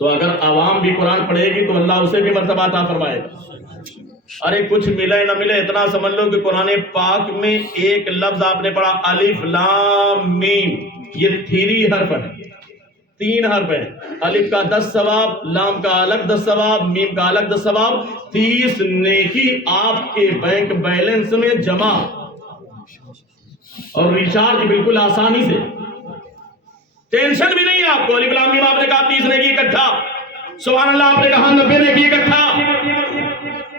تو اگر عوام بھی قرآن پڑھے گی تو اللہ اسے بھی مرتبہ عطا فرمائے گا. ارے کچھ ملے نہ ملے اتنا سمجھ لو کہ قرآن پاک میں ایک لفظ آپ نے پڑھا الف لام میم، یہ 3 حرف ہیں، 3 حرف ہیں. الف کا 10 ثواب، لام کا الگ 10 ثواب، میم کا الگ 10 ثواب، 30 نیکی آپ کے بینک بیلنس میں جمع اور ریچارج بالکل آسانی سے. ٹینشن بھی نہیں ہے آپ کو. الف لام میم آپ نے کہا 30 نیکی اکٹھا، سبحان اللہ آپ نے کہا 90 نیکی اکٹھا.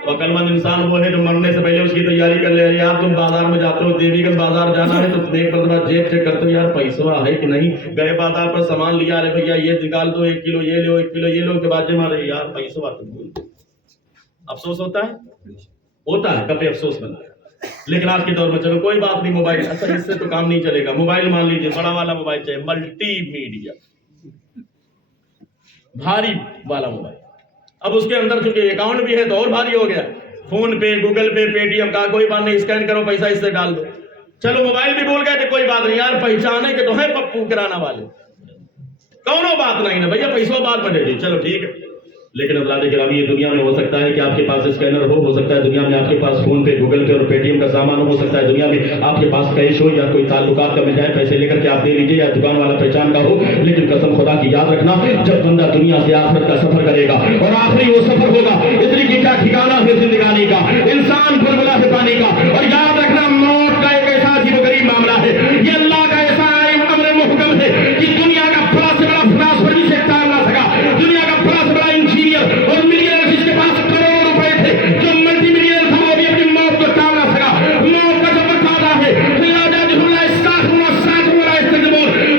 تو عقل مند انسان وہ ہے جو مرنے سے پہلے اس کی تیاری کر لے. یار تم بازار میں جاتے ہو، دیوی گنج بازار جانا ہے تو ایک مرتبہ جیب چیک کرتے ہو یار پیسہ ہے کہ نہیں. گئے بازار پر سامان لیا، ارے بھیا یہ نکال دو، 1 کلو یہ لو، 1 کلو یہ لو، کے بعد جمع رہے یار پیسہ بات. افسوس ہوتا ہے کبھی افسوس بنتا ہے. لیکن آج کے دور میں چلو کوئی بات نہیں، موبائل اچھا اس سے تو کام نہیں چلے گا. موبائل مان لیجیے بڑا والا موبائل چاہیے، ملٹی میڈیا بھاری والا موبائل. اب اس کے اندر چونکہ اکاؤنٹ بھی ہے تو اور بھاری ہو گیا. فون پے، گوگل پے، پے ٹی ایم کا کوئی بات نہیں، اسکین کرو پیسہ اس سے ڈال دو. چلو موبائل بھی بھول گئے تو کوئی بات نہیں یار، پہچانے کے تو ہیں پپو کرانا والے، کونوں بات نہیں نا بھیا، پیسوں بعد میں دے دی چلو ٹھیک ہے. لیکن اللہ کے گرامی یہ دنیا میں ہو سکتا ہے کہ آپ کے پاس اسکینر ہو سکتا ہے دنیا میں آپ کے پاس فون پے، گوگل پے اور پے ٹی ایم کا سامان ہو سکتا ہے دنیا میں آپ کے پاس کیش ہو، یا کوئی تعلقات کا مل جائے پیسے لے کر کے آپ دے لیجیے، یا دکان والا پہچان کا ہو. لیکن قسم خدا کی یاد رکھنا، جب بندہ دنیا سے آخرت کا سفر کرے گا اور آخری وہ سفر ہوگا، اتنی کی کیا ٹھکانہ ہے زندگانی کا، انسان بھربلا ہے پانی کا. اور یاد رکھنا موت کا ایک ایسا عجیب و غریب معاملہ ہے، یہ اللہ کا ایسا امر محکم ہے کہ دنیا کا بڑا سے بڑا فلاسفر بھی سے ٹال نہ سکا، دنیا کا بڑا سے بڑا انجینئر اور ملینئر جس کے پاس کروڑ روپے تھے، جو ملٹی ملینئر تھا، وہ بھی اپنی موت کو ٹال نہ سکا. موت کا جو وقت آتا ہے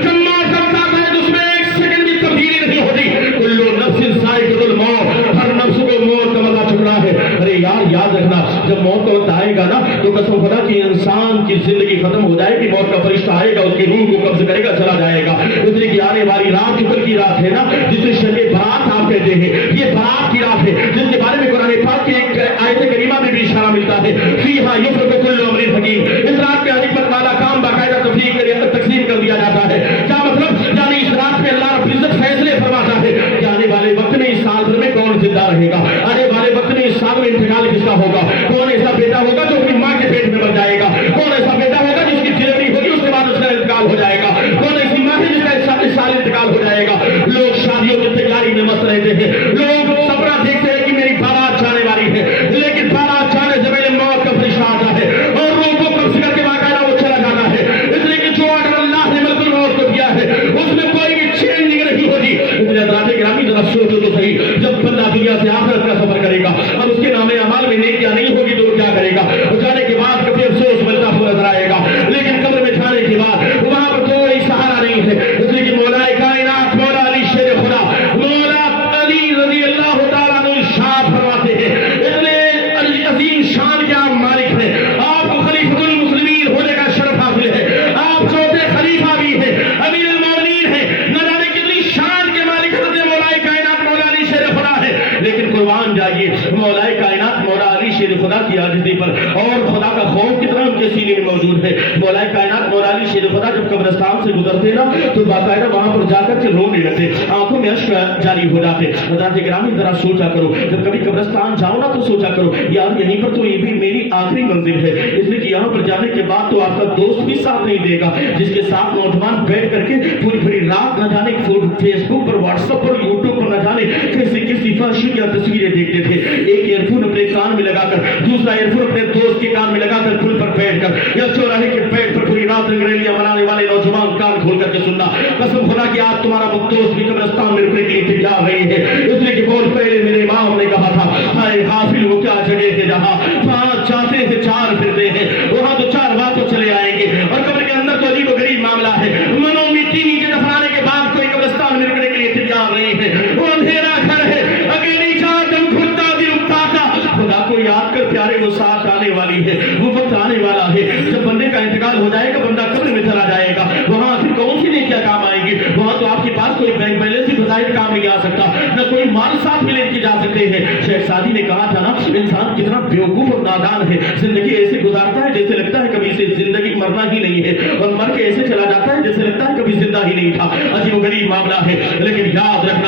جب موت کا وقت آتا ہے تو اس میں 1 سیکنڈ بھی تبدیلی نہیں ہوتی. کلو نفس ذائقۃ الموت، ہر نفس کو موت کا مزہ چکھنا ہے. ارے یار یاد رکھنا، جب موت کا وقت آئے گا نا تو قسم خدا کہ انسان کی زندگی ختم ہو جائے گی. موت کا فرشتہ آئے گا، اس کی روح کو قبض کرے گا، چلا جائے گا. اس لیے کہ آنے والی رات جو کل کی رات ہے نا، جسے شب برات آپ کہتے ہیں، یہ برات کی رات ہے جس کے بارے میں قرآن پاک کی ایک آیت کریمہ میں بھی اشارہ ملتا ہے. فیہا یفرق کل امر حکیم، اس رات کے حکمت والا کام باقاعدہ تقسیم کر دیا جاتا ہے. کیا مطلب؟ یعنی اس رات میں اللہ رب العزت فیصلے فرماتا ہے کہ آنے والے وقت میں اس سال بھر میں کون زندہ رہے گا، آنے والے وقت میں اس سال میں انتقال کس کا ہوگا، کون ایسا بیٹا ہوگا جو اپنی ماں کے پیٹ میں مر جائے گا، کون ایسا بیٹا ہوگا جس کی ڈلیوری ہوگی اس کے بعد اس کا انتقال ہو جائے گا، کون ایسی ماں ہے جس کا اس سال انتقال ہو جائے گا. لوگ شادیوں کی تیاری میں مست رہتے ہیں، لوگ سپنا دیکھتے ہیں کہ میری بارات جانے والی ہے، لیکن بارات جانے سے پہلے موت کا فرشتہ آتا ہے اور روح کو قبض کر کے باقاعدہ وہ چلا جاتا ہے. اس لیے کہ جو آرڈر اللہ نے ملک الموت کو دیا ہے اس میں کوئی بھی چینجنگ نہیں ہوتی. اس لیے حضرات گرامی ذرا سوچو تو صحیح، جب بندہ دنیا سے آخرت کا سفر کرے گا اور اس کے نام اعمال میں نیکیاں نہیں ہوگی تو وہ کیا کرے گا؟ جانے کے بعد کبھی افسوس ملتا ہوا نظر آئے گا، لیکن قبر میں جانے کے بعد وہاں پر کوئی سہارا نہیں ہے. اس لیے کہ مولا کائنات مولا علی شیر خدا مولا علی رضی اللہ تعالیٰ عنہ ارشاد فرماتے ہیں، اتنے عظیم شان کے آپ مالک ہیں، آپ کو خلیفۃ المسلمین ہونے کا شرف حاصل ہے، آپ چوتھے خلیفہ بھی ہیں، امیر المومنین ہیں، نہ جانے کتنی شان کے مالک حضرت مولا کائنات مولا علی شیر خدا ہے. لیکن قربان جائیے مولا کائنات مولا علی شیر خدا کی عاجزی پر اور خدا کا خوف کتنا ان کے سینے میں موجود ہے. مولا کائنات مولا علی شیر خدا جب قبرستان سے گزرتے نا تو باقاعدہ وہاں پر جا کر کے رونے لگتے، آنکھوں میں اشک جاری ہو جاتے. حضرات گرامی ذرا سوچا کرو، جب کبھی قبرستان جاؤ نا تو سوچا کرو یار یہیں پر تو یہ بھی میری آخری منزل ہے. اس لیے کہ یہاں پر جانے کے بعد تو آپ کا دوست بھی ساتھ نہیں دے گا جس کے ساتھ نوجوان بیٹھ کر کے پوری رات نہ جانے فیس بک پر، واٹس ایپ پر، یوٹیوب پر نہ جانے کسی فحشی کی تصویریں دیکھتے تھے. ایک ایئر فون اپنے کان میں لگا کر، دوسرا ایئر فون اپنے دوست کے کان میں لگا کر پل پر بیٹھ کر یا چوراہے کے پیٹ پر پوری رات رنگریلیاں منانے والے نوجوان کان کھول کر کے سننا. قسم خدا کہ آج تمہارا دوست بھی قبرستان میں رکنے کے لیے تیار رہی ہے. اس لیے کہ بہت پہلے میرے امام نے کہا تھا، ہائے غافل وہ کیا جگہ ہے جہاں 5 جاتے ہیں 4 پھرتے ہیں، وہاں تو 4 باتوں چلے آئیں گے. اور قبر کے اندر تو عجیب و غریب معاملہ ہے، منو مٹی نیچے دفنانے کے بعد کوئی قبرستان میں رکنے کے لیے تیار نہیں ہے. وہ اندھیرا گھر ہے، اکیلی چار دم کھلتا دل اکتاتا. خدا کو یاد کر پیارے وہ ساتھ آنے والی ہے، وہ وقت آنے والا ہے جب بندے کا انتقال ہو جائے گا، بندہ قبر میں چلا جائے گا. وہاں پھر کون سی نیکیاں کام آئیں گی؟ وہاں تو آپ کے پاس کوئی بینک بیلنس بھی بظاہر کام نہیں آ سکتا، نہ کوئی مال ساتھ میں لے کے جا سکتے ہیں. شیخ سعدی نے کہا تھا نا، انسان کتنا بیوقوف اور نادان ہے، زندگی ایسے گزارتا ہے جیسے لگتا ہے کبھی سے زندگی مرنا ہی نہیں ہے، اور مر کے ایسے چلا جاتا ہے جیسے لگتا ہے کبھی زندہ ہی نہیں تھا. عجیب و غریب معاملہ ہے. لیکن یاد رکھنا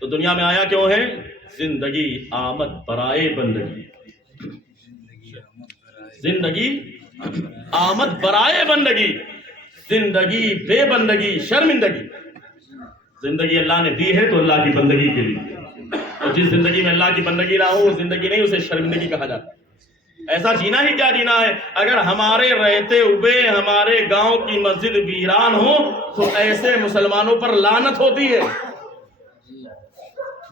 تو دنیا میں آیا کیوں ہے؟ زندگی آمد برائے بندگی، زندگی آمد برائے بندگی، زندگی بے بندگی شرمندگی۔ زندگی اللہ نے دی ہے تو اللہ کی بندگی کے لیے، اور جس زندگی میں اللہ کی بندگی نہ ہو وہ زندگی نہیں، اسے شرمندگی کہا جاتا ہے۔ ایسا جینا ہی کیا جینا ہے؟ اگر ہمارے رہتے ہوئے ہمارے گاؤں کی مسجد ویران ہو تو ایسے مسلمانوں پر لعنت ہوتی ہے۔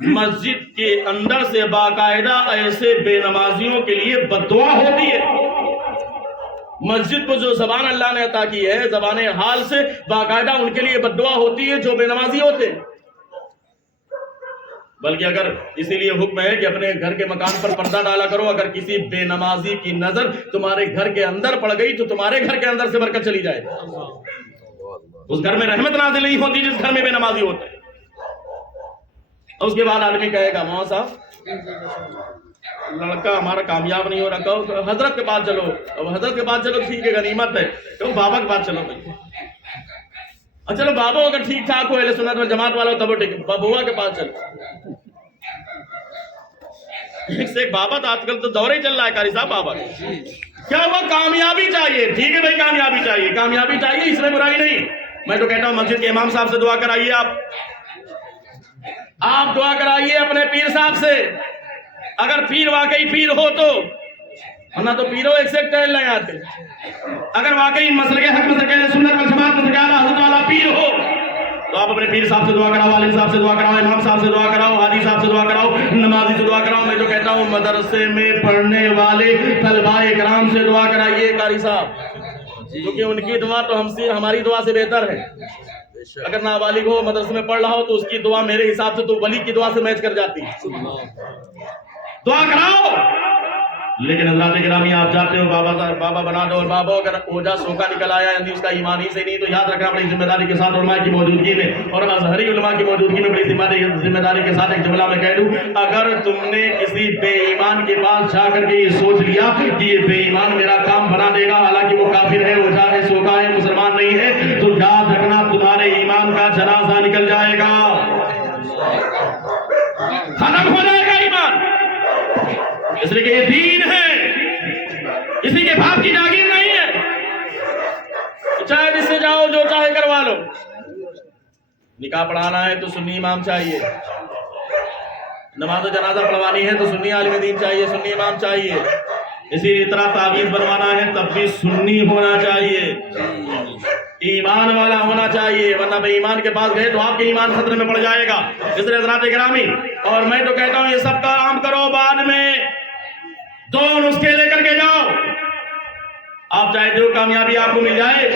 مسجد کے اندر سے باقاعدہ ایسے بے نمازیوں کے لیے بد دعا ہوتی ہے۔ مسجد کو جو زبان اللہ نے عطا کی ہے، زبان حال سے باقاعدہ ان کے لیے بد دعا ہوتی ہے جو بے نمازی ہوتے ہیں۔ بلکہ اگر اسی لیے حکم ہے کہ اپنے گھر کے مکان پر پردہ ڈالا کرو، اگر کسی بے نمازی کی نظر تمہارے گھر کے اندر پڑ گئی تو تمہارے گھر کے اندر سے برکت چلی جائے، اس گھر میں رحمت نازل نہیں ہوتی جس گھر میں بے نمازی ہوتے ہیں۔ اور اس کے بعد آدمی کہے گا مولانا صاحب لڑکا ہمارا کامیاب نہیں ہو رہا، کہو حضرت کے پاس چلو، اب حضرت کے پاس چلو ٹھیک ہے غنیمت ہے، کہو بابا کے پاس چلو بھائی، اور چلو بابا اگر ٹھیک ٹھاک ہو اہل سنت والجماعت والا ہو تب وہ ٹھیک ہے، بابوا کے پاس چلو۔ ایک سے ایک بابا تو آج کل تو دور ہی چل رہا ہے قاری صاحب بابا کیا ہوا؟ کامیابی چاہیے، ٹھیک ہے بھائی کامیابی چاہیے، کامیابی چاہیے، اس میں برائی نہیں۔ میں تو کہتا ہوں مسجد کے امام صاحب سے دعا کرائیے، آپ دعا کرائیے اپنے پیر صاحب سے، اگر پیر واقعی پیر ہو تو، ورنہ تو پیروں ایک سے ایک ٹہل نہیں آتے۔ اگر واقعی مسلک حق مسلک سنت والجماعت مسلک اعلی حضرت والا پیر ہو تو آپ اپنے پیر صاحب سے دعا کراؤ، عالم صاحب سے دعا کراؤ، امام صاحب سے دعا کراؤ، حاجی صاحب سے دعا کراؤ، نمازی سے دعا کراؤ۔ میں تو کہتا ہوں مدرسے میں پڑھنے والے طلباء کرام سے دعا کرائیے قاری صاحب، کیونکہ ان کی دعا تو ہماری دعا سے بہتر ہے۔ اگر نابالغ ہو مدرسے میں پڑھ رہا ہو تو اس کی دعا میرے حساب سے تو ولی کی دعا سے میچ کر جاتی ہے۔ دعا کراؤ۔ لیکن حضرات گرامی آپ جاتے ہو بابا بنا دو، اور بابا اگر اوجا سوکھا نکل آیا یعنی اس کا ایمان ہی سے نہیں، تو یاد رکھنا بڑی ذمہ داری کے ساتھ علماء کی موجودگی میں اور ازہری علماء کی موجودگی میں بڑی ذمہ داری کے ساتھ ایک جملہ میں کہہ دوں، اگر تم نے کسی بے ایمان کے پاس جا کر کے یہ سوچ لیا کہ یہ بے ایمان میرا کام بنا دے گا، حالانکہ وہ کافر ہے، اوجا ہے، سوکھا ہے، مسلمان نہیں ہے، تو یاد رکھنا تمہارے ایمان کا جنازہ نکل جائے گا، ختم ہو جائے گا ایمان۔ اس لیے کہ یہ دین ہے، کسی کے باپ کی جاگیر نہیں ہے، چاہے جس سے جاؤ جو چاہے کروا لو۔ نکاح پڑھانا ہے تو سنی امام چاہیے، نماز و جنازہ پڑھوانی ہے تو سنی عالم دین چاہیے، سنی امام چاہیے، اسی طرح تعویذ بنوانا ہے تب بھی سنی ہونا چاہیے، ایمان والا ہونا چاہیے، ورنہ بے ایمان کے پاس گئے تو آپ کے ایمان خطرے میں پڑ جائے گا۔ اس لیے حضرات گرامی، اور میں تو کہتا ہوں یہ سب کا عام کرو، بعد میں دو نسخے لے کر کے جاؤ۔ آپ چاہتے ہو کامیابی آپ کو مل جائے،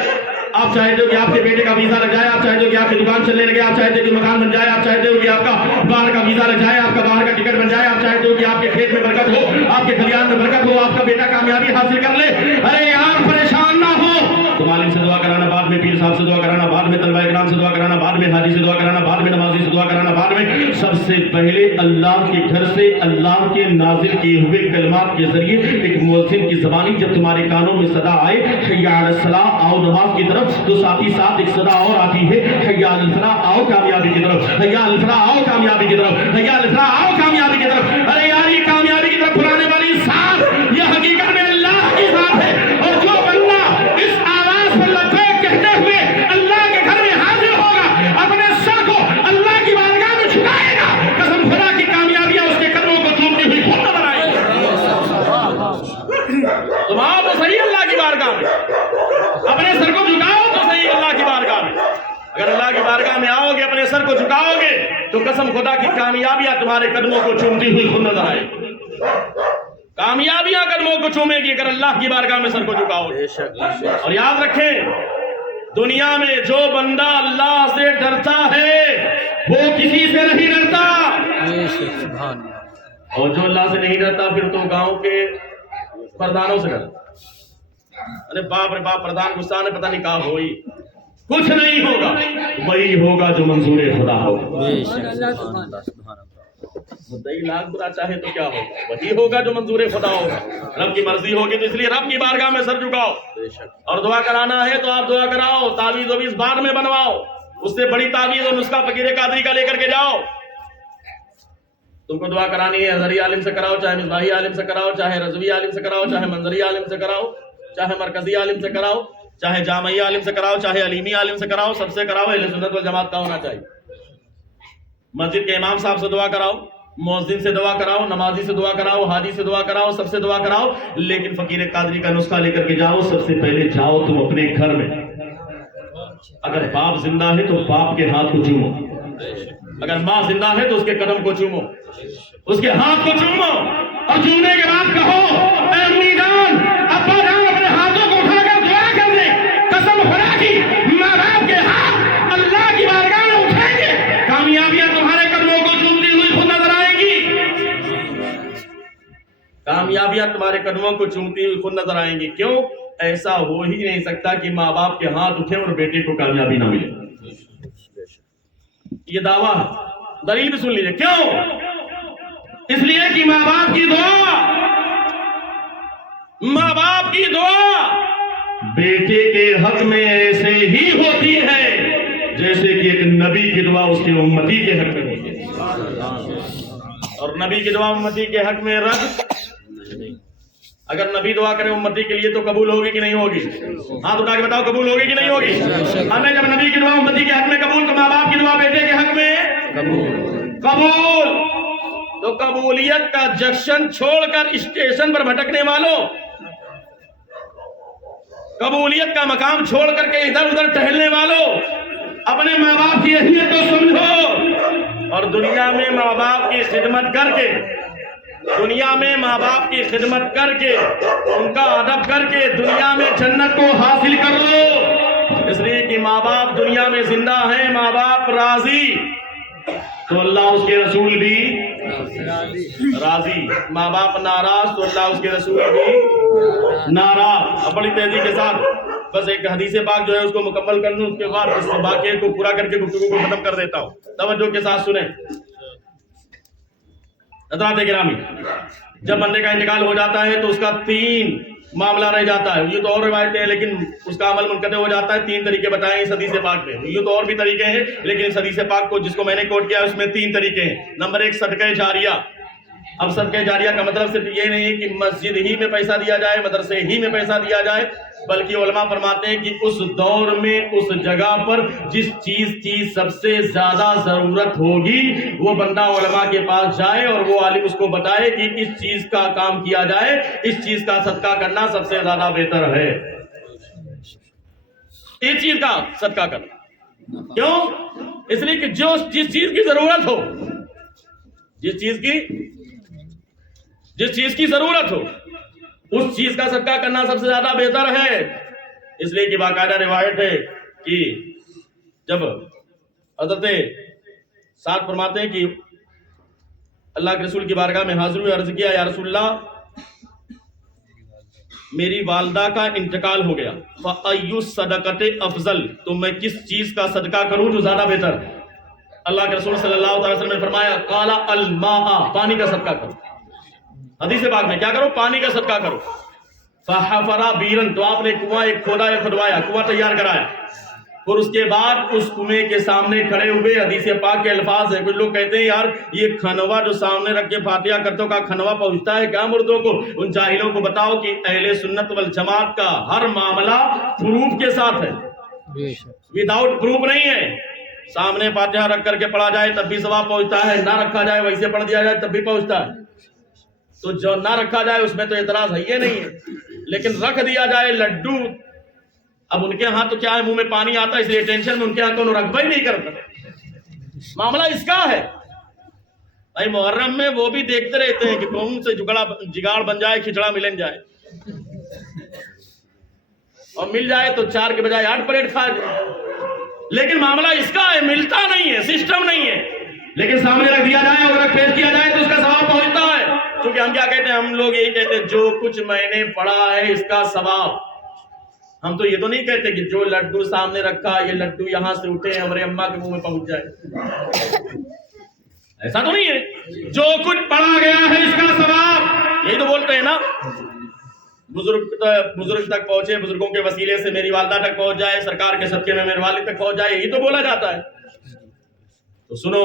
آپ چاہتے ہو کہ آپ کے بیٹے کا ویزا لگ جائے، آپ چاہتے ہو کہ آپ کی دکان چلنے لگے، آپ چاہتے ہو کہ مکان بن جائے، آپ چاہتے ہو کہ آپ کا باہر کا ویزا لگ جائے، آپ کا باہر کا ٹکٹ بن جائے، آپ چاہتے ہو کہ آپ کے کھیت میں برکت ہو، آپ کے کھلیان میں برکت ہو، آپ کا بیٹا کامیابی حاصل کر لے، ارے یار پریشان نہ ہو، تو عالم سے دعا کرانا، بعد میں پیر صاحب سے دعا کرانا، بعد میں طلباء کرام سے دعا کرانا، بعد میں حاجی سے دعا کرانا، بعد میں نمازی سے دعا کرانا، بعد میں سب سے پہلے اللہ کے گھر سے اللہ کے نازل کیے ہوئے کلمات کے ذریعے ایک مؤذن کی زبانی جب تمہارے کانوں میں صدا آئے حی علی الصلاۃ، آؤ نماز کی طرف، تو ساتھ ہی ساتھ ایک صدا اور آتی ہے حی علی الفلاح، آؤ کامیابی کی طرف، حی علی الفلاح، آؤ کامیابی کی طرف، حی علی الفلاح، آؤ کامیابی کی طرف۔ ارے یار یہ کامیابی کی طرف بلانے والی ساتھ یہ حقیقت میں اللہ کی ذات ہے، اور جو بندہ اس آواز پر لبیک کہتے ہوئے اللہ کے گھر میں حاضر ہوگا، اپنے سر کو اللہ کی بارگاہ میں جھکائے گا، قسم خدا کی کامیابیاں اس کے قدموں کو چومتی ہوئی خود نظر آئیں گی۔ تم آؤ تو صحیح اللہ کی بارگاہ میں، اپنے سر کو جھکاؤ تو صحیح اللہ کی بارگاہ میں۔ اگر اللہ کی بارگاہ میں آؤ گے، اپنے سر کو جھکاؤ گے، تو قسم خدا کی کامیابیاں تمہارے قدموں کو چومتی ہوئی خود نظر آئے گی۔ کامیابیاں قدموں کو چومے گی اگر اللہ کی بارگاہ میں سر کو جھکاؤ گے۔ اور یاد رکھیں، دنیا میں جو بندہ اللہ سے ڈرتا ہے وہ کسی سے نہیں ڈرتا، اور جو اللہ سے نہیں ڈرتا پھر تو گاؤں کے پردھانوں سے ڈرتا۔ ارے باپ رے باپ، پردھان گستاخ نے پتہ نہیں کہا ہوئی، کچھ نہیں ہوگا، وہی ہوگا جو منظور خدا ہوگا۔ مدعی لاکھ برا چاہے تو کیا ہوگا، وہی ہوگا جو منظور خدا ہوگا۔ رب کی مرضی ہوگی تو اس لیے رب کی بارگاہ میں سر جھکاؤ، اور دعا کرانا ہے تو آپ دعا کراؤ، تعویذ ویز بعد میں بنواؤ، اس سے بڑی تعویذ اور نسخہ فقیر قادری کا لے کر کے جاؤ، تم کو دعا کرانی ہے ہزری عالم سے کراؤ، چاہے مصباحی عالم سے کراؤ، چاہے رضوی عالم سے کراؤ، چاہے منظری عالم سے کراؤ، چاہے مرکزی عالم سے کراؤ، چاہے جامعی عالم سے کراؤ، چاہے علیمی عالم سے کراؤ، سب سے کراؤ، اہل سنت والجماعت کا ہونا چاہیے۔ مسجد کے امام صاحب سے دعا کراؤ، مؤذن سے دعا کراؤ، نمازی سے دعا کراؤ، حاجی سے دعا کراؤ، سب سے دعا کراؤ، لیکن فقیر قادری کا نسخہ لے کر کے جاؤ۔ سب سے پہلے جاؤ تم اپنے گھر میں، اگر باپ زندہ ہے تو باپ کے ہاتھ کو چومو، اگر ماں زندہ ہے تو اس کے قدم کو چومو، اس کے ہاتھ کو چومو، اور چومنے کے بعد کہو اے امی جان، ابا جان، اپنے ہاتھوں کو اٹھا کر دعا کر دیں، قسم خدا کی ماں باپ کے ہاتھ اللہ کی بارگاہ میں اٹھائیں گے، کامیابیاں تمہارے قدموں کو چومتی ہوئی خود نظر آئیں گی، کامیابیاں تمہارے قدموں کو چومتی ہوئی خود نظر آئیں گی۔ کیوں؟ ایسا ہو ہی نہیں سکتا کہ ماں باپ کے ہاتھ اٹھے اور بیٹے کو کامیابی نہ ملے۔ یہ دعویٰ دلیل بھی سن لیجیے، کیوں؟ اس لیے کہ ماں باپ کی دعا، ماں باپ کی دعا بیٹے کے حق میں ایسے ہی ہوتی ہے جیسے کہ ایک نبی کی دعا اس کی امتی کے حق میں ہوتی ہے، اور نبی کی دعا امتی کے حق میں رد۔ اگر نبی دعا کرے امتی کے لیے تو قبول ہوگی کہ نہیں ہوگی؟ ہاتھ اٹھا کے بتاؤ، قبول ہوگی کہ نہیں ہوگی؟ ہمیں جب نبی کی دعا امتی کے حق میں قبول، تو ماں باپ کی دعا بیٹے کے حق میں قبول۔ تو قبولیت کا جنکشن چھوڑ کر اسٹیشن پر بھٹکنے والوں، قبولیت کا مقام چھوڑ کر کے ادھر ادھر ٹہلنے والوں، اپنے ماں باپ کی اہمیت کو سمجھو، اور دنیا میں ماں باپ کی خدمت کر کے، دنیا میں ماں باپ کی خدمت کر کے، ان کا ادب کر کے دنیا میں جنت کو حاصل کر لو۔ اس لیے کہ ماں باپ دنیا میں زندہ ہیں، ماں باپ راضی تو اللہ اس کے رسول بھی راضی، ماں باپ ناراض تو اللہ اس کے رسول بھی ناراض۔ اب بڑی تیزی کے ساتھ بس ایک حدیث پاک جو ہے اس کو مکمل کر لوں، اس کے بعد اس واقعے کو پورا کر کے گفتگو کو ختم کر دیتا ہوں، توجہ کے ساتھ سنیں۔ حضرات گرامی، جب بندے کا انتقال ہو جاتا ہے تو اس کا 3 معاملہ رہ جاتا ہے، یہ تو اور روایتیں ہیں لیکن اس کا عمل منقطع ہو جاتا ہے۔ 3 طریقے بتائے ہیں اس حدیث پاک میں، یہ تو اور بھی طریقے ہیں لیکن اس حدیث پاک کو جس کو میں نے کوٹ کیا اس میں 3 طریقے ہیں۔ نمبر 1 صدقہ جاریہ۔ اب صدقہ جاریہ کا مطلب صرف یہ نہیں ہے کہ مسجد ہی میں پیسہ دیا جائے، مدرسے ہی میں پیسہ دیا جائے، بلکہ علماء فرماتے ہیں کہ اس دور میں اس جگہ پر جس چیز کی سب سے زیادہ ضرورت ہوگی وہ بندہ علماء کے پاس جائے اور وہ عالم اس کو بتائے کہ اس چیز کا کام کیا جائے، اس چیز کا صدقہ کرنا سب سے زیادہ بہتر ہے، اس چیز کا صدقہ کرنا۔ کیوں؟ اس لیے کہ جس چیز کی ضرورت ہو، جس چیز کی ضرورت ہو اس چیز کا صدقہ کرنا سب سے زیادہ بہتر ہے۔ اس لیے کہ باقاعدہ روایت ہے کہ جب حضرت سعد فرماتے ہیں کہ اللہ کے رسول کی بارگاہ میں حاضر ہوئے، عرض کیا یا رسول اللہ میری والدہ کا انتقال ہو گیا، فَأَيُّ الصَّدَقَةِ افضل، تو میں کس چیز کا صدقہ کروں جو زیادہ بہتر؟ اللہ کے رسول صلی اللہ علیہ وسلم نے فرمایا قال الماء، پانی کا صدقہ کرو۔ حدیث پاک میں کیا کرو؟ پانی کا صدقہ کرو۔ فحفر بیرا، تو آپ نے کنواں ایک کھودا یا کھدوایا، کنواں تیار کرایا، اور اس کے بعد اس کنویں کے سامنے کھڑے ہوئے۔ حدیث پاک کے الفاظ ہیں، کچھ لوگ کہتے ہیں یار یہ کھنوا جو سامنے رکھ کے فاتحہ کرتے ہو کا کھنوا پہنچتا ہے کیا مردوں کو؟ ان جاہلوں کو بتاؤ کہ اہل سنت والجماعت کا ہر معاملہ پروف کے ساتھ ہے، وداؤٹ پروف نہیں ہے۔ سامنے فاتحہ رکھ کر کے پڑھا جائے تب بھی ثواب پہنچتا ہے، نہ رکھا جائے ویسے پڑھ دیا جائے تب بھی پہنچتا ہے۔ تو جو نہ رکھا جائے اس میں تو اعتراض ہے یہ نہیں ہے، لیکن رکھ دیا جائے لڈو، اب ان کے ہاں تو کیا ہے منہ میں پانی آتا ہے اس لیے ٹینشن میں ان کے ہاں تو رکھبہ ہی نہیں کرتا۔ معاملہ اس کا ہے بھائی، محرم میں وہ بھی دیکھتے رہتے ہیں کہ کون سے جگاڑ بن جائے، کھچڑا ملن جائے، اور مل جائے تو 4 کے بجائے 8 پلیٹ کھا جائے، لیکن معاملہ اس کا ہے، ملتا نہیں ہے، سسٹم نہیں ہے، لیکن سامنے رکھ دیا جائے اور اگر پیش کیا جائے تو اس کا ثواب پہنچتا ہے۔ کیونکہ ہم کیا کہتے ہیں؟ ہم لوگ یہی کہتے ہیں جو کچھ میں نے پڑھا ہے اس کا ثواب۔ ہم تو یہ تو نہیں کہتے کہ جو لڈو سامنے رکھا یہ لڈو یہاں سے اٹھے ہمارے اماں کے منہ میں پہنچ جائے، ایسا تو نہیں ہے۔ جو کچھ پڑھا گیا ہے اس کا ثواب، یہی تو بولتے ہیں نا، بزرگ تک پہنچے، بزرگوں کے وسیلے سے میری والدہ تک پہنچ جائے، سرکار کے صدقے میں میرے والد تک پہنچ جائے، یہی تو بولا جاتا ہے۔ تو سنو،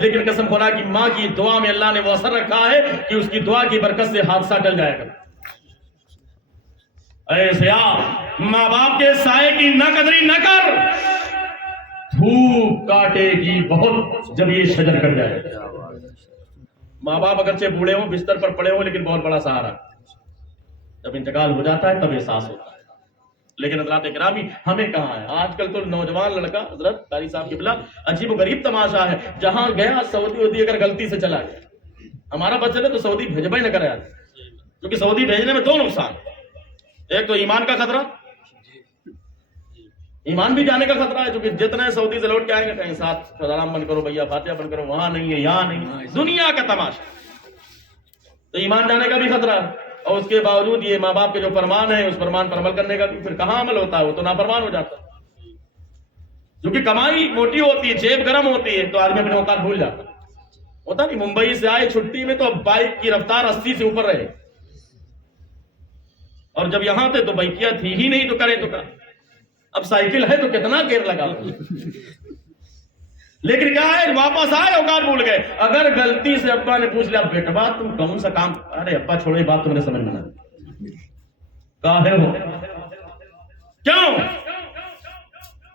لیکن قسم خدا کی ماں کی دعا میں اللہ نے وہ اثر رکھا ہے کہ اس کی دعا کی برکت سے حادثہ ٹل جائے گا۔ ایسے ماں باپ کے سائے کی نہ قدری نہ کر، دھوپ کاٹے گی بہت جب یہ شجر کٹ جائے۔ ماں باپ اگرچہ بوڑھے ہوں، بستر پر پڑے ہوں، لیکن بہت بڑا سہارا، جب انتقال ہو جاتا ہے تب احساس ہوتا ہے۔ لیکن حضرات اکرامی ہمیں کہاں ہے؟ آج کل تو نوجوان لڑکا، حضرت قاری صاحب کی بلا، عجیب و غریب تماشا ہے، جہاں گیا سعودی اگر غلطی سے چلا گیا، ہمارا بچہ تو سعودی بھیجبا ہی نہ کرے، کیونکہ سعودی بھیجنے میں دو نقصان، ایک تو ایمان کا خطرہ، ایمان بھی جانے کا خطرہ ہے، کیونکہ جتنے سعودی سے لوٹ کے آئیں گے کہیں ساتھ سلام بند کرو بھیا، فاتحہ بند کرو، وہاں نہیں ہے یہاں نہیں ہے، دنیا کا تماشا، تو ایمان جانے کا بھی خطرہ ہے۔ اور اس کے باوجود یہ ماں باپ کے جو فرمان ہے، اس فرمان پر عمل کرنے کا بھی پھر کہاں عمل ہوتا ہے؟ وہ تو نافرمان ہو جاتا ہے، کیونکہ کمائی موٹی ہوتی ہے، جیب گرم ہوتی ہے، تو آدمی اپنے اوقات بھول جاتا ہوتا نہیں۔ ممبئی سے آئے چھٹی میں تو اب بائک کی رفتار 80 سے اوپر رہے، اور جب یہاں تھے تو بائکیاں تھی ہی نہیں، تو کرے تو کیا؟ اب سائیکل ہے تو کتنا گیئر لگا، لیکن کیا ہے، واپس آئے اوقات بھول گئے۔ اگر غلطی سے ابا نے پوچھ لیا بیٹا بات تم کون سا کام، ارے ابا چھوڑو یہ بات تمہیں سمجھ میں نہ کہا ہے وہ کیوں؟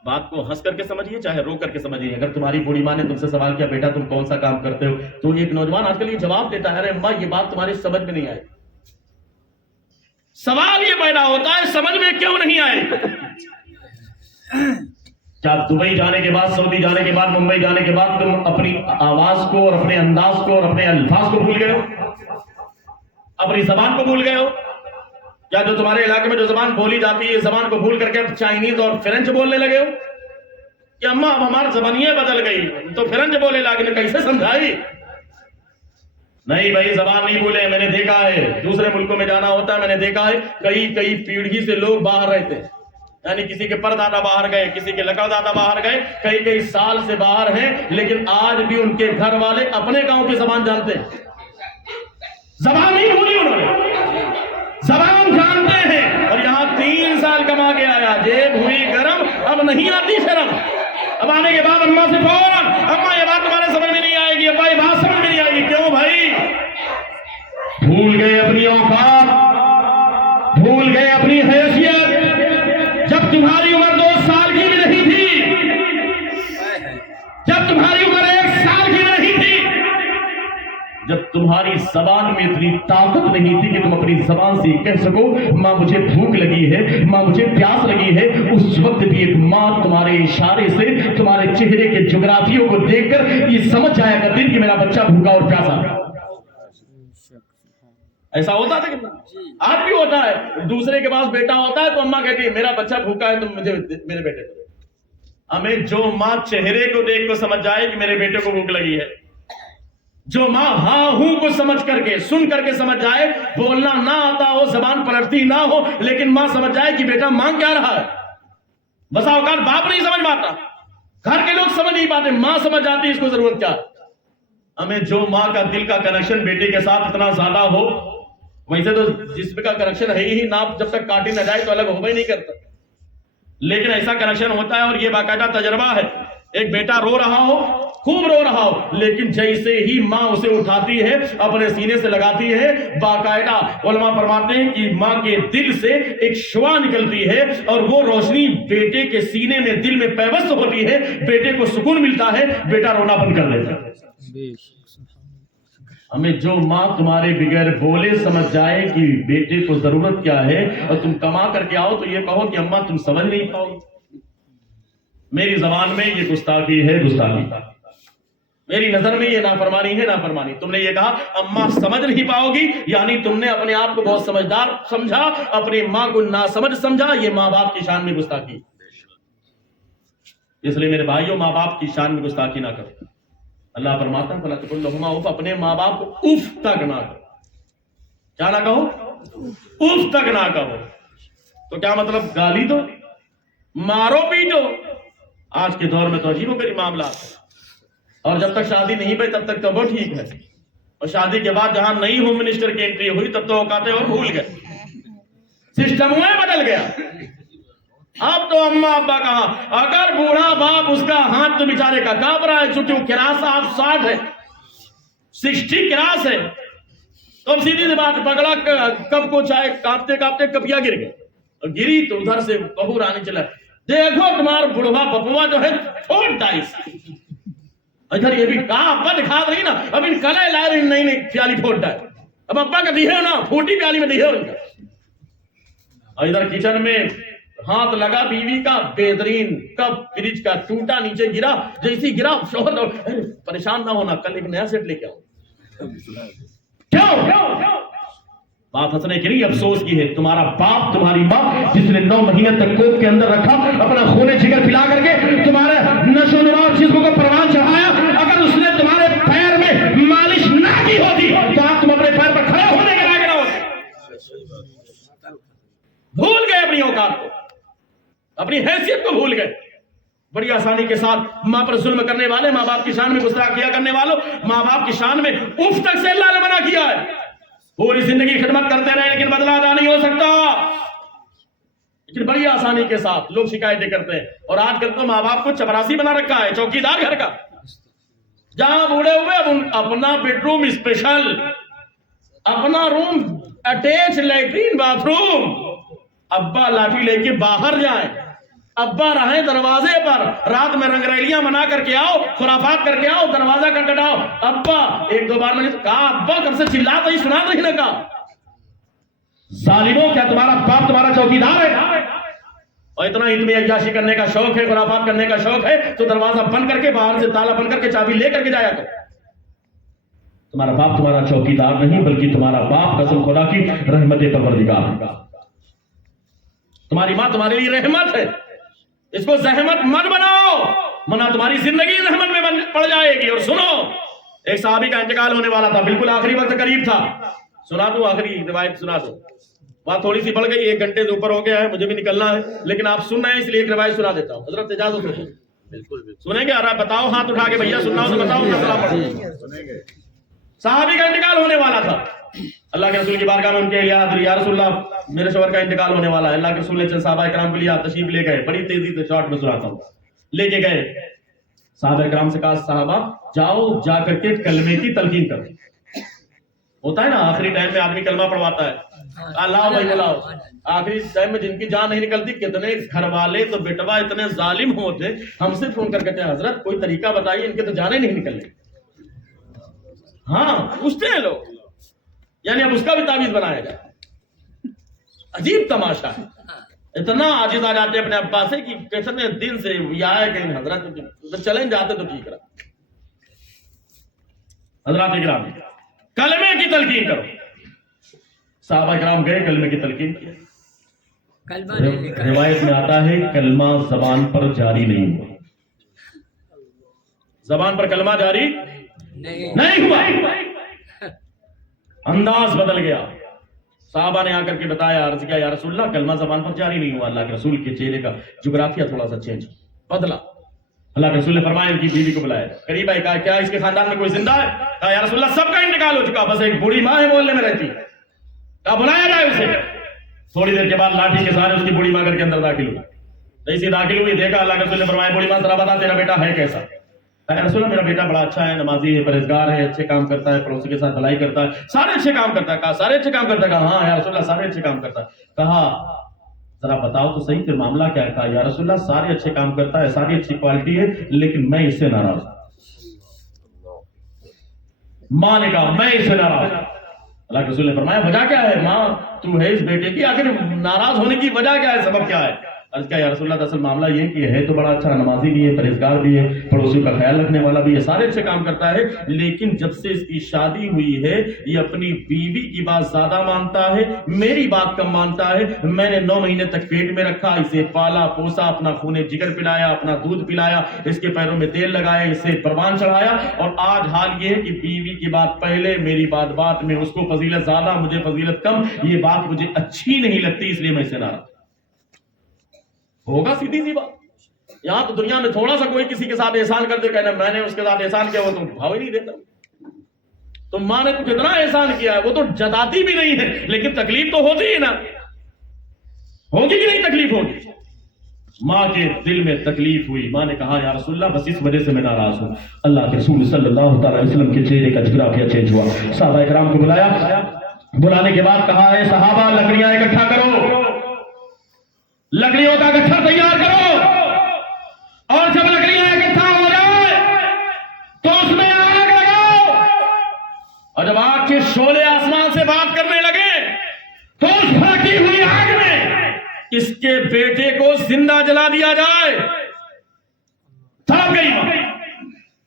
بات کو ہنس کر کے سمجھیے چاہے رو کر کے سمجھیے۔ اگر تمہاری بوڑھی ماں نے تم سے سوال کیا بیٹا تم کون سا کام کرتے ہو، تو ایک نوجوان آج کل یہ جواب دیتا ہے ارے اماں یہ بات تمہاری سمجھ میں نہیں آئی۔ سوال یہ پیدا ہوتا ہے سمجھ میں کیوں نہیں آئے؟ کیا دبئی جانے کے بعد، سعودی جانے کے بعد، ممبئی جانے کے بعد تم اپنی آواز کو اور اپنے انداز کو اور اپنے الفاظ کو بھول گئے ہو؟ اپنی زبان کو بھول گئے ہو؟ کیا جو تمہارے علاقے میں جو زبان بولی جاتی ہے، زبان کو بھول کر کے اب چائنیز اور فرینچ بولنے لگے ہو؟ کہ اماں اب ہماری زبانیاں بدل گئی تو فرینچ بولے لگے، کیسے سمجھائی؟ نہیں بھائی زبان نہیں بھولے، میں نے دیکھا ہے دوسرے ملکوں میں جانا ہوتا ہے، میں نے دیکھا ہے کئی پیڑھی سے لوگ باہر رہتے ہیں، یعنی کسی کے پردادا باہر گئے، کسی کے لقب دادا باہر گئے، کئی سال سے باہر ہیں، لیکن آج بھی ان کے گھر والے اپنے گاؤں کی زبان جانتے ہیں۔ زبان نہیں بھولی انہوں نے، زبان جانتے ہیں، اور یہاں 3 سال کما کے آیا، جیب ہوئی گرم، اب نہیں آتی شرم، اب آنے کے بعد اماں سے فوراً اماں یہ بات تمہارے سمجھ میں نہیں آئے گی، ابا یہ بات سمجھ میں نہیں آئے گی، کیوں بھائی؟ بھول گئے اپنی اوقات، بھول گئے اپنی حیثیت۔ جب تمہاری عمر 2 سال کی بھی نہیں تھی، جب تمہاری عمر 1 سال کی بھی نہیں تھی، جب تمہاری زبان میں اتنی طاقت نہیں تھی کہ تم اپنی زبان سے کہہ سکو ماں مجھے بھوک لگی ہے، ماں مجھے پیاس لگی ہے، اس وقت بھی ایک ماں تمہارے اشارے سے تمہارے چہرے کے جغرافیوں کو دیکھ کر یہ سمجھ جایا کرتی تھی کہ میرا بچہ بھوکا اور پیاسا ہے۔ ایسا ہوتا تھا کہ آج بھی ہوتا ہے، دوسرے کے پاس بیٹا ہوتا ہے تو اماں کہتی ہے میرا بچہ بھوکا ہے تم مجھے میرے بیٹے کو۔ ہمیں جو ماں چہرے کو دیکھ کو سمجھ جائے کہ میرے بیٹے کو بھوک لگی ہے، جو ماں ہاں ہوں کو سمجھ کر کے سن کر کے سمجھ جائے، بولنا نہ آتا ہو، زبان پلٹتی نہ ہو، لیکن ماں سمجھ جائے کہ بیٹا مانگ کیا رہا ہے۔ بسا اوقات باپ نہیں سمجھ پاتا، گھر کے لوگ سمجھ نہیں پاتے، ماں سمجھ جاتی اس کو ضرورت کیا ہے۔ ہمیں جو ماں کا دل کا کنیکشن بیٹے کے ساتھ اتنا زیادہ ہو، ویسے تو جسم کا کنیکشن ہے ہی، ناپ جب تک کاٹی نہ جائے تو الگ ہو ہی نہیں کرتا، لیکن ایسا کنیکشن ہوتا ہے، اور یہ باقاعدہ تجربہ ہے۔ ایک بیٹا رو رہا ہو، خوب رو رہا ہو، لیکن جیسے ہی ماں اسے اٹھاتی ہے اپنے سینے سے لگاتی ہے، باقاعدہ علماء فرماتے ہیں کہ ماں کے دل سے ایک شعاع نکلتی ہے، اور وہ روشنی بیٹے کے سینے میں دل میں پیوست ہوتی ہے، بیٹے کو سکون ملتا ہے، بیٹا رونا بند کر دیتا ہے۔ ہمیں جو ماں تمہارے بغیر بولے سمجھ جائے کہ بیٹے کو ضرورت کیا ہے، اور تم کما کر کے آؤ تو یہ کہو کہ اماں تم سمجھ نہیں پاؤ، میری زبان میں یہ گستاخی ہے، گستاخی، میری نظر میں یہ نافرمانی ہے، نافرمانی۔ تم نے یہ کہا اماں سمجھ نہیں پاؤ گی، یعنی تم نے اپنے آپ کو بہت سمجھدار سمجھا، اپنی ماں کو ناسمجھ سمجھا، یہ ماں باپ کی شان میں گستاخی۔ اس لیے میرے بھائیوں ماں باپ کی شان میں گستاخی نہ کرو۔ اللہ فرماتا ہے فَلَا تَقُل لَهُمَا اُف، اپنے ماں باپ کو اف تک نہ کہو۔ کیا نہ کہو؟ اف تک نہ کہو۔ تو کیا مطلب؟ گالی دو، مارو پیٹو۔ آج کے دور میں تو عجیب و غریب معاملات ہیں، اور جب تک شادی نہیں پہ تب تک تو وہ ٹھیک ہے، اور شادی کے بعد جہاں نئی ہوم منسٹر کی انٹری ہوئی تب تو اوقاتیں اور بھول گئے، سسٹم میں بدل گیا۔ اب تو اما ابا کہاں، اگر بوڑھا باپ اس کا ہاتھ تو بیچارے کا کانپ رہا ہے، چونکہ وہ کراس آپ 60 ہے، 60 کراس ہے، تو اب سیدھی سی بات پکڑا کب کو چائے کانپتے کانپتے کپیا گر گئے، اور گری تو ادھر سے بہور آنے چلا، دیکھو تمہارا بڑھوا پپوا جو ہے چھوٹ ڈائس، ادھر یہ بھی کہا ابا دکھا رہی نا، اب ان کلے لا رہی نہیں پیالی پھوٹ ڈائے، اب ابا کا دیہے نا پھوٹی پیالی میں دیہے ان کا، اور ادھر کچن میں ہاتھ لگا بیوی کا بہترین، کب فریج کا ٹوٹا نیچے گرا، جیسی گرا شوہر پریشان نہ ہونا، کل ایک نیا سیٹ لے کے آؤ، کیوں بات ہنسنے کی نہیں افسوس کی ہے، تمہارا باپ تمہاری ماں جس نے 9 مہینے تک کوپ کے اندر رکھا، اپنا خون جگر پلا کر کے تمہارے نشو و نما چیزوں کو پروان چڑھایا، اگر اس نے تمہارے پیر میں مالش نہ کی ہوتی تو آپ تم اپنے پیر پر کھڑے ہونے کے لائق نہ ہوتے، بھول گئے اپنی اوقات کو، اپنی حیثیت کو بھول گئے، بڑی آسانی کے ساتھ ماں پر ظلم کرنے والے، ماں باپ کی شان میں گستاخیاں کرنے والوں، ماں باپ کی شان میں اف تک سے اللہ نے منع کیا ہے، پوری زندگی خدمت کرتے رہے لیکن بدلہ ادا نہیں ہو سکتا، لیکن بڑی آسانی کے ساتھ لوگ شکایتیں کرتے ہیں، اور آج کل تو ماں باپ کو چپراسی بنا رکھا ہے، چوکیدار گھر کا، جہاں بوڑھے ہوئے اب اپنا بیڈ روم اسپیشل، اپنا روم اٹیچ لیٹرین باتھ روم، ابا لاٹھی لے کے باہر جائیں، ابا رہیں دروازے پر، رات میں رنگریلیاں منا کر کے آؤ، خرافات کر کے آؤ، دروازہ کٹکھٹاؤ، ابا 1-2 بار میں نے کہا ابا کب سے چلاتا ہی سنا نہیں لگا، ظالموں کیا تمہارا باپ تمہارا چوکیدار ہے؟ اور اتنا ہی تمہیں عیاشی کرنے کا شوق ہے، خرافات کرنے کا شوق ہے تو دروازہ بند کر کے، باہر سے تالا بند کر کے چابی لے کر کے جایا کرو، تمہارا باپ تمہارا چوکیدار نہیں بلکہ تمہارا باپ قسم خدا کی رحمت پروردگار، تمہاری ماں تمہارے لیے رحمت ہے، اس کو زحمت مت بناؤ ورنہ تمہاری زندگی زحمت میں پڑ جائے گی۔ اور سنو، ایک صحابی کا انتقال ہونے والا تھا، بالکل آخری وقت قریب تھا، سنا دوں آخری روایت سنا دوں، بات تھوڑی سی بڑھ گئی، 1 گھنٹے سے اوپر ہو گیا ہے، مجھے بھی نکلنا ہے، لیکن آپ سن رہے ہیں اس لیے ایک روایت سنا دیتا ہوں، حضرت اجازت ہو بالکل سنیں گے؟ بتاؤ ہاتھ اٹھا کے، بھیا سننا ہو تو بتاؤ، صحابی کا انتقال ہونے والا تھا، اللہ کے رسول کی بارگاہ میں ان کے لیے یا رسول اللہ میرے شوہر کا انتقال ہونے والا ہے، اللہ کے رسول نے چند صحابہ کرام کو لیا، تشریف لے گئے، بڑی تیزی سے شارٹ میں سناتا ہوں، لے کے گئے، صحابہ کرام سے کہا صحابہ جاؤ جا کر کے کلمے کی تلقین کرو، ہوتا ہے نا آخری ٹائم میں آدمی کلمہ پڑھواتا ہے، اللہ بھائی بلاؤ، آخری ٹائم میں جن کی جان نہیں نکلتی، کتنے گھر والے تو بیٹوا اتنے ظالم ہوتے، ہم سے فون کر کہتے ہیں حضرت کوئی طریقہ بتائیے ان کے تو جانے نہیں نکلنے، ہاں پوچھتے ہیں لوگ، یعنی اب اس کا بھی تعویذ بنایا جائے، عجیب تماشا ہے، اتنا عاجز آ جاتے اپنے ابا سے کہ کتنے دن سے یہ آئے کہ حضرت چلیں جاتے تو ٹھیک رہا۔ حضرات کرام کلمے کی تلقین کرو، صحابہ کرام گئے کلمے کی تلقین کی، روایت میں آتا ہے کلمہ زبان پر جاری نہیں ہوا، زبان پر کلمہ جاری نہیں ہوا، انداز بدل گیا، صحابہ نے آ کر کے بتایا، عرض کیا یا رسول اللہ کلمہ زبان پر جاری نہیں ہوا، اللہ کے رسول کے چہرے کا جغرافیہ تھوڑا سا چینج بدلا، اللہ کے رسول نے فرمایا ان کی بیوی کو بلایا، قریب آئے، کہا کیا اس کے خاندان میں کوئی زندہ ہے؟ کہا یا رسول اللہ سب کا انتقال ہو چکا، بس ایک بوڑھی ماں ہے محلے میں رہتی، کہا بلایا جائے اسے، تھوڑی دیر کے بعد لاٹھی کے سارے اس کی بوڑھی ماں گھر کے اندر داخل ہوئی، جیسی داخل ہوئی دیکھا اللہ کے رسول نے فرمایا بوڑھی ماں ذرا بتا تیرا بیٹا ہے کیسا؟ کہا رسول اللہ میرا بیٹا بڑا اچھا ہے، نمازی ہے، پرہیزگار ہے، اچھے کام کرتا ہے، پڑوسی کے ساتھ بھلائی کرتا ہے، سارے اچھے کام کرتا ہے، کہا سارے اچھے کام کرتا ہے، کہا ہاں یا رسول اللہ سارے اچھے کام کرتا ہے، کہا ذرا بتاؤ تو صحیح پھر معاملہ کیا ہے؟ کہا یا رسول اللہ سارے اچھے کام کرتا ہے، ساری اچھی کوالٹی ہے، لیکن میں اس سے ناراض ہوں، ماں نے کہا میں اس سے ناراض ہوں، اللہ کے رسول نے فرمایا وجہ کیا ہے؟ ماں تو ہے اس بیٹے کی، آخر ناراض ہونے کی وجہ کیا ہے، سبب کیا ہے؟ عرض کیا یا رسول اللہ دراصل معاملہ یہ کہ ہے تو بڑا اچھا، نمازی بھی ہے، پرہیزگار بھی ہے، پڑوسیوں کا خیال رکھنے والا بھی ہے، سارے اچھے کام کرتا ہے، لیکن جب سے اس کی شادی ہوئی ہے یہ اپنی بیوی کی بات زیادہ مانتا ہے، میری بات کم مانتا ہے، میں نے 9 مہینے تک پیٹ میں رکھا، اسے پالا پوسا، اپنا خون جگر پلایا، اپنا دودھ پلایا، اس کے پیروں میں تیل لگایا، اسے پروان چڑھایا، اور آج حال یہ ہے کہ بیوی کی بات پہلے، میری بات بعد میں، اس کو فضیلت زیادہ مجھے فضیلت کم، یہ بات مجھے اچھی نہیں لگتی، اس لیے میں اسے ناراض ہوگا، سیدھی سی بات۔ یہاں تو دنیا میں تھوڑا سا کوئی کسی کے ساتھ احسان کر دے، کہنا میں نے اس کے ساتھ احسان کیا، وہ تم بھاؤ ہی نہیں دیتا، تم ماں نے کتنا احسان کیا ہے وہ تو جتاتی بھی نہیں ہے، لیکن تکلیف تو ہوتی ہی نا، ہوگی کہ نہیں تکلیف ہوگی؟ ماں کے دل میں تکلیف ہوئی. ماں نے کہا یا رسول اللہ بس اس وجہ سے میں ناراض ہوں. اللہ کے رسول صلی اللہ تعالی علیہ وسلم کے چہرے کا جغرافیہ چینج ہوا. صحابہ کرام کو بلایا. بلانے کے بعد کہا اے صحابہ لکڑیاں اکٹھا کرو, لکڑیوں کا گٹھر تیار کرو, اور جب لکڑیاں اکٹھا ہو جائے تو اس میں آگ لگاؤ, اور جب آگ کے شعلے آسمان سے بات کرنے لگے تو اس پھڑکی ہوئی آگ میں اس کے بیٹے کو زندہ جلا دیا جائے. تڑپ گئی ماں,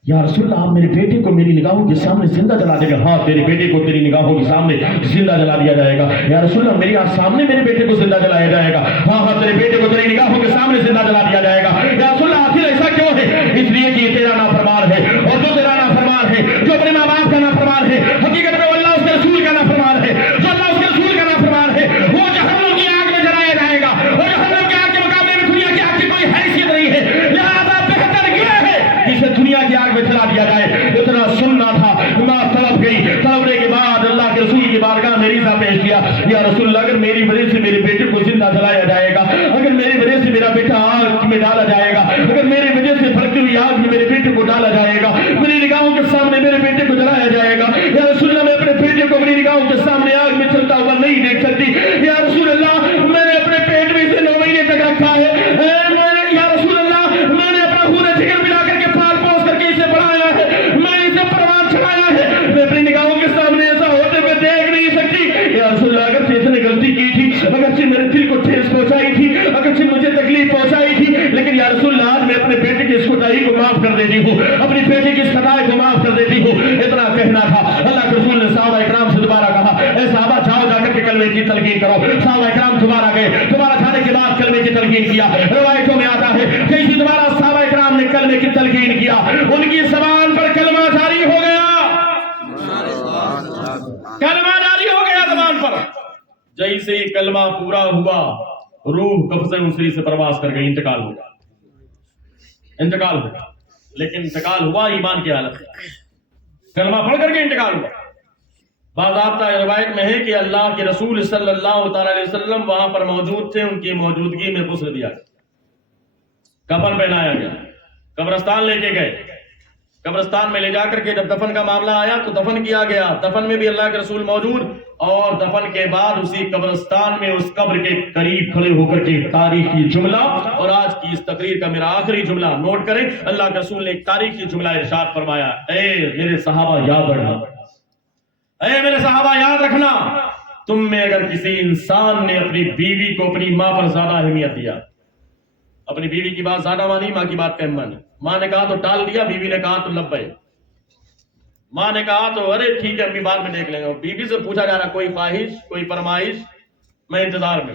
یا رسول اللہ آپ میرے بیٹے کو میری نگاہوں کے سامنے زندہ جلا دے گا؟ ہاں تیرے بیٹے کو تیری نگاہوں کے سامنے زندہ جلا دیا جائے گا. یا رسول اللہ میرے سامنے میرے بیٹے کو زندہ جلایا جائے گا؟ ہاں ہاں تیرے بیٹے کو تیری نگاہوں کے سامنے زندہ جلا دیا جائے گا. یا رسول اللہ آخر ایسا کیوں ہے؟ اس لیے کہ یہ تیرا نافرمان ہے, اور جو تیرا نافرمان ہے, جو اپنے ماں باپ کا نافرمان ہے, حقیقت میں اللہ اس کے رسول کا نافرمان ہے, جو اللہ اس کے رسول کا نافرمان ہے وہ جہنم کی آگ میں جلایا جائے گا, اور جہنم کی آگ کے مقابلے میں دنیا کی آگ کی کوئی حیثیت نہیں ہے. لہذا بہتر یہ ہے جسے دنیا کی آگ میں جلا دیا جائے. اتنا سننا تھا, ماں تڑپ گئی. تڑپنے کے بعد اللہ کے رسول کی بارگاہ میں ریزہ پیش کیا. یا رسول اللہ اگر میری وجہ سے میرے بیٹے کو زندہ جلایا جائے گا, اگر میری وجہ سے میرا بیٹا آگ میں ڈالا جائے گا, اگر میری وجہ سے بھڑکتی ہوئی آگ میں میرے بیٹے کو ڈالا جائے گا, میری نگاہوں کے سامنے میرے بیٹے کو جلایا جائے گا, یا رسول اللہ میں اپنے بیٹے کو میری نگاہوں کے سامنے آگ میں چلتا ہوا نہیں دیکھ سکتی. یا رسول اللہ میں نے اپنے پیٹ میں اسے 9 مہینے تک رکھا ہے. یا رسول اللہ میں نے اپنا خون جگر ملا کر کے پال پوس کر کے اسے بڑھایا ہے, میں اسے پروان چڑھایا ہے, میں اپنی نگاہوں کے سامنے ایسا ہوتے ہوئے دیکھ نہیں سکتی. یا رسول اللہ اگرچہ اس نے غلطی کی تھی, اگرچہ میرے دل کو ٹھیس پہنچائی تھی, اگرچہ مجھے تکلیف پہنچائی تھی, لیکن یا رسول اللہ آج میں اپنے بیٹے کی اس کوتاہی کو معاف کر دیتی ہوں, اپنی بیٹے کی اس خطائی کو معاف کر دیتی ہوں. اتنا کہنا تھا. اللہ کے رسول نے صحابہ اکرام سے دوبارہ کہا اے صحابہ جاؤ جا کر کے کلمے کی تلقین کرو. صحابہ اکرام دوبارہ گئے, دوبارہ جانے کے بعد کلمے کی تلقین کیا. روایتوں میں آتا ہے کہ اسی دوبارہ صحابہ اکرام نے کلمے کی تلقین کیا, ان کی زبان پر کلمہ جاری ہو گیا, کلمہ جاری ہو گیا زبان پر. جیسے ہی کلمہ پورا ہوا روح قبض اسری سے پرواز کر گئی, انتقال ہو گیا, انتقال ہو گیا. لیکن انتقال ہوا ایمان کی حالت میں, کلمہ پڑھ کر کے انتقال ہوا. باضابطہ روایت میں ہے کہ اللہ کے رسول صلی اللہ تعالی علیہ وسلم وہاں پر موجود تھے, ان کی موجودگی میں غسل دیا گیا, کفن پہنایا گیا, قبرستان لے کے گئے. قبرستان میں لے جا کر کے جب دفن کا معاملہ آیا تو دفن کیا گیا. دفن میں بھی اللہ کے رسول موجود, اور دفن کے بعد اسی قبرستان میں اس قبر کے قریب کھڑے ہو کر کے تاریخی جملہ, اور آج کی اس تقریر کا میرا آخری جملہ نوٹ کریں. اللہ کے رسول نے ایک تاریخی جملہ ارشاد فرمایا, اے میرے صحابہ یاد رکھنا, اے میرے صحابہ یاد رکھنا, تم میں اگر کسی انسان نے اپنی بیوی کو اپنی ماں پر زیادہ اہمیت دیا, اپنی بیوی کی بات زیادہ مانی, ماں کی بات کم مانی. ماں نے کہا تو ٹال دیا, بیوی نے کہا تو لبیک. ماں نے کہا تو ارے ٹھیک ہے اپنی بات میں دیکھ لیں گے. بیوی سے پوچھا جا رہا کوئی خواہش کوئی فرمائش, میں انتظار میں.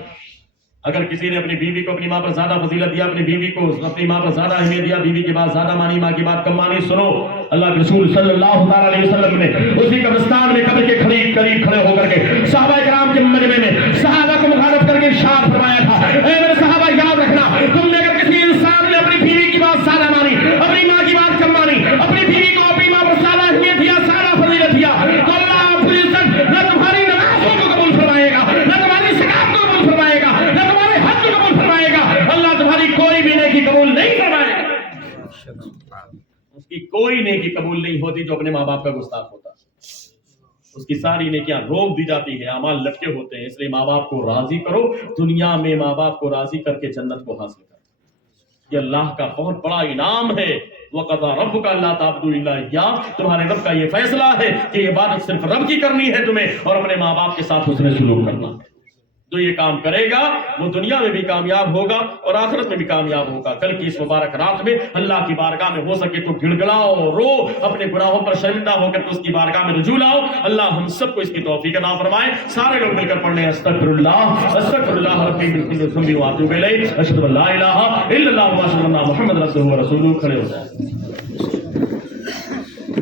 اگر کسی نے اپنی بیوی کو اپنی ماں پر زیادہ فضیلت دیا, اپنی بیوی کو اپنی ماں پر زیادہ اہمیت دیا, بیوی کی بات زیادہ مانی, ماں کی بات کم مانی, سنو اللہ کے رسول صلی اللہ تعالی علیہ وسلم نے اسی قبرستان میں قبر کے قریب کھڑے ہو کر کے صحابہ کرام کے مجمع میں صحابہ کو مخاطب کر کے ارشاد فرمایا تھا, اے میرے صحابہ یاد رکھنا, تم نے اگر کسی انسان نے اپنی بیوی کی بات زیادہ مانی, اپنی ماں کی بات کم مانی, اپنی بیوی کو اپنی ماں پر زیادہ اہمیت دیا, زیادہ فضیلت دیا, تو اللہ رب العزت نہ تمہاری نمازوں کو قبول فرمائے گا, نہ تمہاری زکات کو قبول فرمائے گا, نہ تمہارے حج کو قبول فرمائے گا. اللہ تمہاری کوئی بھی نیکی قبول نہیں فرمائے گا. اس کی کوئی نیکی قبول نہیں ہوتی جو اپنے ماں باپ کا گستاخ ہوتا ہے, اس کی ساری نیکیاں روک دی جاتی ہیں, اعمال لٹکے ہوتے ہیں. اس لیے ماں باپ کو راضی کرو, دنیا میں ماں باپ کو راضی کر کے جنت کو حاصل کرو. یہ اللہ کا بہت بڑا انعام ہے. وَقَضَىٰ رَبُّكَ أَلَّا تَعْبُدُوا إِلَّا إِيَّاهُ, تمہارے رب کا یہ فیصلہ ہے کہ عبادت صرف رب کی کرنی ہے تمہیں, اور اپنے ماں باپ کے ساتھ حسن سلوک کرنا. جو یہ کام کرے گا وہ دنیا میں بھی کامیاب ہوگا اور آخرت میں بھی کامیاب ہوگا. کل کی اس مبارک رات میں اللہ کی بارگاہ میں ہو سکے تو گڑ گڑاؤ, رو, اپنے گناہوں پر شرمندہ ہو کر اس کی بارگاہ میں رجوع لاؤ. اللہ ہم سب کو اس کی توفیق عطا فرمائے. سارے لوگ مل کر پڑھنے استغفر اللہ ربی من کل ذنب واتوب الیہ, اشہد ان لا الہ الا اللہ واشہد ان محمد رسول اللہ. کھڑے ہو جائیں.